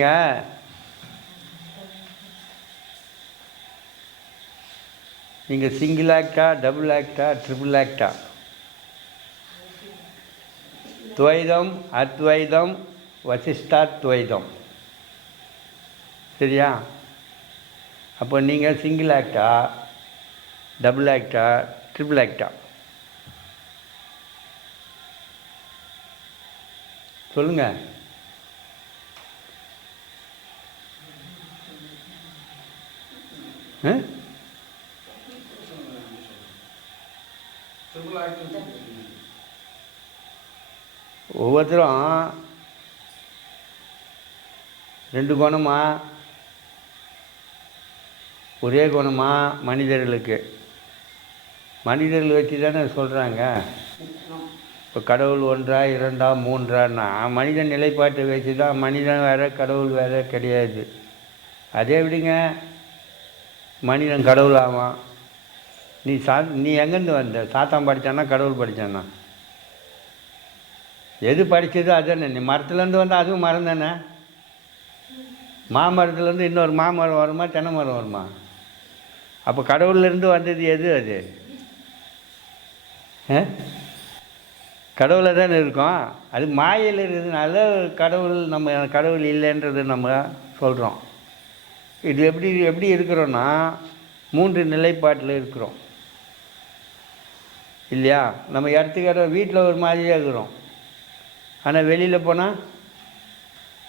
நீங்கள் நீங்கள் single actor double actor triple actor துவைதம் அத்வைதம் வசிஷ்டா துவைதம் சரியா? அப்போ நீங்கள் single actor double actor triple actor சொல்லுங்கள் ஒவ்வொருத்தரும் ரெண்டு குணமா ஒரே குணமா மனிதர்களுக்கு. மனிதர்கள் வச்சு தானே சொல்கிறாங்க இப்போ கடவுள் ஒன்றா இரண்டா மூன்றான்னா மனிதன் நிலைப்பாட்டை வச்சு தான் மனிதன் வேறு கடவுள் வேறு கிடையாது. அதே விடுங்க மனிதன் கடவுள் ஆவான் நீ சா நீ எங்கேருந்து வந்த? சாத்தான் படித்தானா கடவுள் படித்தானா எது படித்ததோ அதுதானே. நீ மரத்துலேருந்து வந்தால் அதுவும் மரம் தானே? மாமரத்துலேருந்து இன்னொரு மாமரம் வருமா தென்னை மரம் வருமா? அப்போ கடவுள்லேருந்து வந்தது எது அது? ஆ? கடவுளை தானே இருக்கும். அது மாயில் இருக்கிறதுனால கடவுள் நம்ம கடவுள் இல்லைன்றது நம்ம சொல்கிறோம். இது எப்படி எப்படி இருக்கிறோன்னா மூன்று நிலைப்பாட்டில் இருக்கிறோம். இல்லையா? நம்ம இடத்துக்கார வீட்டில் ஒரு மாதிரியாக இருக்கிறோம். ஆனால் வெளியில் போனால்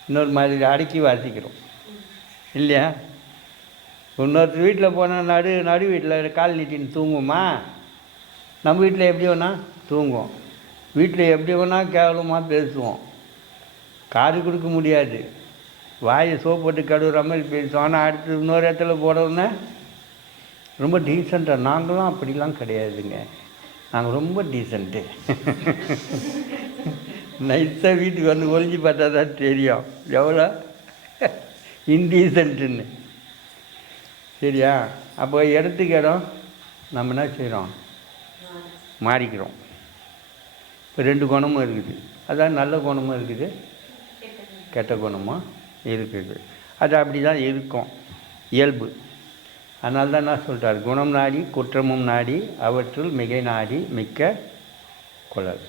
இன்னொரு மாதிரி அடக்கி வாசிக்கிறோம். இல்லையா? இன்னொருத்தர் வீட்டில் போனால் நடு நடு வீட்டில் கால் நீட்டின்னு தூங்குமா? நம்ம வீட்டில் எப்படி வேணால் தூங்குவோம். வீட்டில் எப்படி வேணால் கேவலமாக பேசுவோம். காது கொடுக்க முடியாது. வாயை சோப்பு போட்டு கழுவுற மாதிரி பேசுவோம் ஆனால் அடுத்து இன்னொரு இடத்துல போனோன்னே ரொம்ப டீசெண்டாக நாங்களும் அப்படிலாம் கிடையாதுங்க. நாங்கள் ரொம்ப டீசெண்ட்டு நைஸாக வீட்டுக்கு வந்து ஒழிஞ்சு பார்த்தா தான் தெரியும். எவ்வளோ? இன்டீசென்ட்டுன்னு சரியா? அப்போ இடத்துக்கு இடம் நம்ம என்ன செய்கிறோம் மாறிக்கிறோம். இப்போ ரெண்டு குணமும் இருக்குது. அதான் நல்ல குணமும் இருக்குது. கெட்ட குணமும் இருக்குது. அது அப்படி தான் இருக்கும். இயல்பு. அதனால தான் என்ன சொல்கிறார் குணம் நாடி குற்றமும் நாடி அவற்றுள் மிகை நாடி மிக்க குழல்.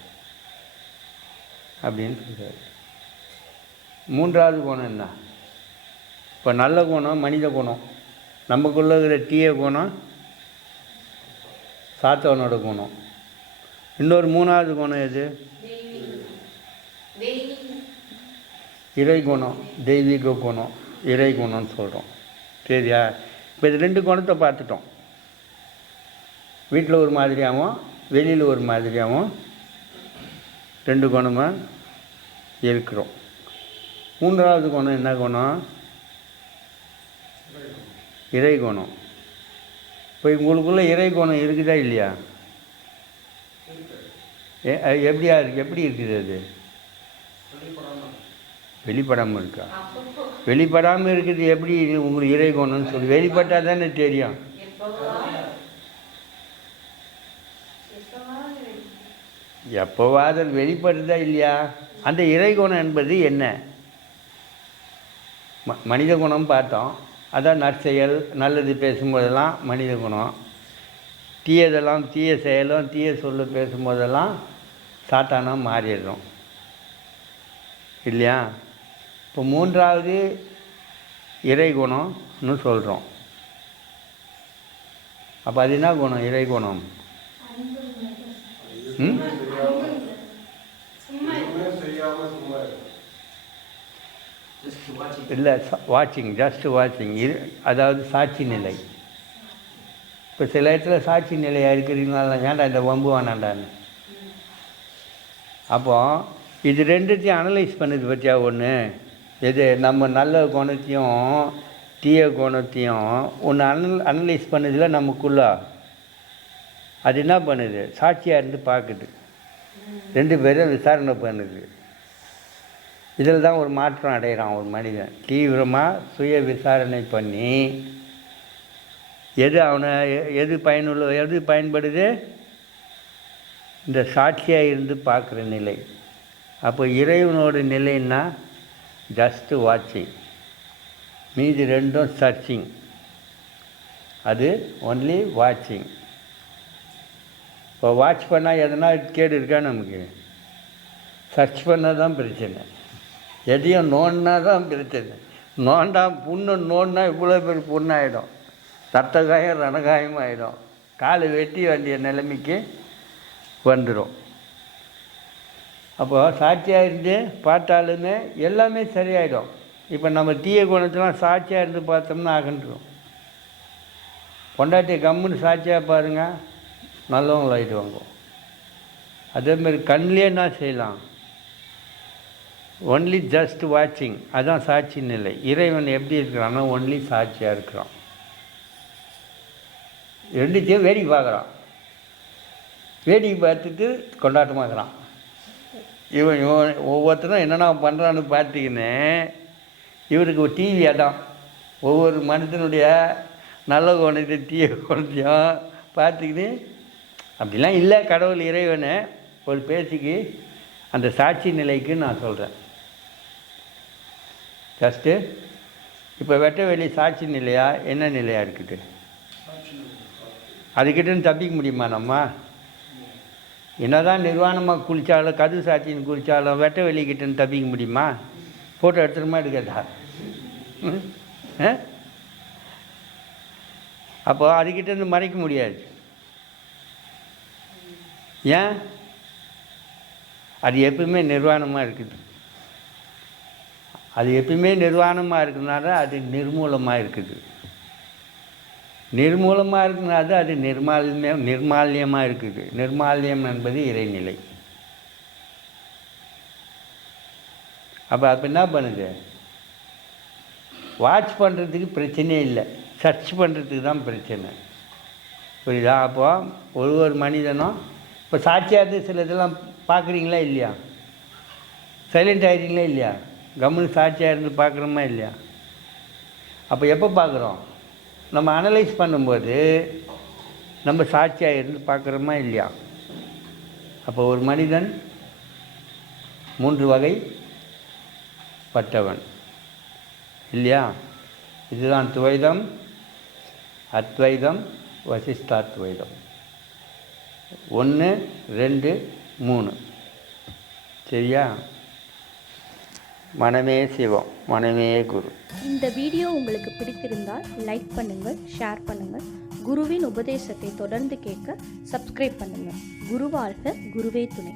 அப்படின்னு சொல்கிறார் மூன்றாவது குணம் என்ன? இப்போ நல்ல குணம் மனித குணம். நமக்குள்ள இருக்கிற தீய குணம் சாத்தவனோட குணம். இன்னொரு மூணாவது குணம் எது? இறை குணம் தெய்வீக குணம் இறை குணம்னு சொல்கிறோம் சரியா? இப்போ இது ரெண்டு குணத்தை பார்த்துட்டோம். வீட்டில் ஒரு மாதிரியாகவும் வெளியில் ஒரு மாதிரியாகவும் ரெண்டு குணமாக இருக்கிறோம். மூன்றாவது குணம் என்ன குணம்? இறை குணம் இப்போ உங்களுக்குள்ள இறை குணம் இருக்குதா இல்லையா? எப்படியா இருக்கு? எப்படி இருக்குது அது? வெளிப்படாமல் இருக்கா? வெளிப்படாமல் இருக்கிறது எப்படி உங்களுக்கு இறை குணம்னு சொல்லி? வெளிப்பட்டால் தானே தெரியும். எப்போவாது அது வெளிப்படுதா இல்லையா? அந்த இறை குணம் என்பது என்ன? ம மனித குணம் பார்த்தோம். அதான் நற்செயல் நல்லது பேசும்போதெல்லாம் மனித குணம். தீயதெல்லாம் தீய செயலும் தீய சொல்லு பேசும்போதெல்லாம் சாத்தானாக மாறிடுறோம். இல்லையா? இப்போ மூன்றாவது இறை குணம்னு சொல்கிறோம் அப்போ அது என்ன குணம்? இறை குணம் ம்? இல்லை வாட்சிங் ஜஸ்ட் வாட்சிங் இரு அதாவது சாட்சி நிலை. இப்போ சில இடத்துல சாட்சி நிலையாக இருக்கிறீங்களா ஏன்டா இந்த வம்பு வேணாண்டான்னு அப்போ இது ரெண்டுத்தையும் அனலைஸ் பண்ணது பற்றியா ஒன்று எது நம்ம நல்ல குணத்தையும் தீய குணத்தையும் ஒன்று அனல் அனலைஸ் பண்ணுதில் நமக்குள்ளே. அது என்ன பண்ணுது? சாட்சியாக இருந்து பார்க்குது ரெண்டு பேரும் விசாரணை பண்ணுது. இதில் தான் ஒரு மாற்றம் அடைகிறான் ஒரு மனிதன். தீவிரமாக சுய விசாரணை பண்ணி எது அவனை எது பயனுள்ள எது பயன்படுது? இந்த சாட்சியாக இருந்து பார்க்குற நிலை. அப்போ இறைவனோட நிலைன்னா ஜஸ்ட்டு வாட்சிங் மீதி ரெண்டும் சர்ச்சிங் அது ஒன்லி வாட்சிங் இப்போ வாட்ச் பண்ணால் எதனா கேடு இருக்கா நமக்கு? சர்ச் பண்ணால் தான் பிரச்சனை. எதையும் நோண்டினா தான் பிரச்சனை. நோண்டா புண்ணு நோண்டினா இவ்வளோ பேர் புண்ணாயிடும். ரத்த காயம் ரணகாயம் ஆகிடும் காலை வெட்டி வேண்டிய நிலைமைக்கு வந்துடும் அப்போது சாட்சியாக இருந்து பார்த்தாலுமே எல்லாமே சரியாயிடும். இப்போ நம்ம தீய குணத்தெலாம் சாட்சியாக இருந்து பார்த்தோம்னா அகன்றுடும் பொண்டாட்டி கம்முன்னு சாட்சியாக பாருங்கள் நல்லவங்க ஆகிடுவாங்க அதேமாரி கண்ணிலே என்ன செய்யலாம்? ஒன்லி ஜஸ்ட் வாட்சிங் அதுதான் சாட்சி நிலை. இறைவன் எப்படி இருக்கிறான்னா ஒன்லி சாட்சியாக இருக்கிறான். ரெண்டுத்தையும் வேடிக்கை பார்க்குறான். வேடிக்கை பார்த்துட்டு கொண்டாட்டமாகறான் இவன் இவன் ஒவ்வொருத்தரும் என்னென்ன பண்ணுறான்னு பார்த்தீங்கன்னு இவருக்கு ஒரு டிவி இடம் ஒவ்வொரு மனுஷனுடைய நல்ல குணத்தை தீய குணத்தையும் பார்த்துக்கிட்டு அப்படிலாம் இல்லை கடவுள் இறைவனை. ஒரு பேச்சுக்கு அந்த சாட்சி நிலைக்கு நான் சொல்கிறேன் ஜஸ்ட்டு இப்போ வெட்ட வெளி சாட்சி நிலையா என்ன நிலையாக இருக்குது? அதுக்கிட்டன்னு தப்பிக்க முடியுமா நம்ம? என்னதான் நிர்வாணமாக குளித்தாலும் கது சாட்சின்னு குளித்தாலும் வெட்ட வெளிக்கிட்டேருந்து தப்பிக்க முடியுமா? ஃபோட்டோ எடுத்துருமா எடுக்கிறதா ம்? ஆ? அப்போ அதுக்கிட்டேருந்து மறைக்க முடியாது. ஏன்? அது எப்பவுமே நிர்வாணமாக இருக்குது. அது எப்பவுமே நிர்வாணமாக இருக்கிறதுனால அது நிர்மூலமாக இருக்குது. நிர்மூலமாக இருக்கிறனால அது நிர்மால்யம் நிர்மால்யமாக இருக்குது. நிர்மால்யம் என்பது இறைநிலை. அப்போ அப்போ என்ன பண்ணுது? வாட்ச் பண்ணுறதுக்கு பிரச்சனையே இல்லை. சர்ச் பண்ணுறதுக்கு தான் பிரச்சனை. புரியுதா? அப்போ ஒரு ஒரு மனிதனும் இப்போ சாட்சியாக இருந்து சில இதெல்லாம் பார்க்குறீங்களா இல்லையா? சைலண்ட் ஆகிறீங்களா இல்லையா? கம்முன்னு சாட்சியாக இருந்து பார்க்குறோமா இல்லையா? அப்போ எப்போ பார்க்குறோம் நம்ம அனலைஸ் பண்ணும்போது நம்ம சாட்சியாக இருந்து பார்க்குறோமா இல்லையா? அப்போ ஒரு மனிதன் மூன்று வகை பட்டவன். இல்லையா? இதுதான் துவைதம் அத்வைதம் வசிஷ்டாத்வைதம். ஒன்று ரெண்டு மூணு. சரியா? மனமே சிவம் மனமே குரு. இந்த வீடியோ உங்களுக்கு பிடித்திருந்தால் லைக் பண்ணுங்கள் ஷேர் பண்ணுங்கள் குருவின் உபதேசத்தை தொடர்ந்து கேட்க சப்ஸ்கிரைப் பண்ணுங்கள். குருவாழ்க குருவே துணை.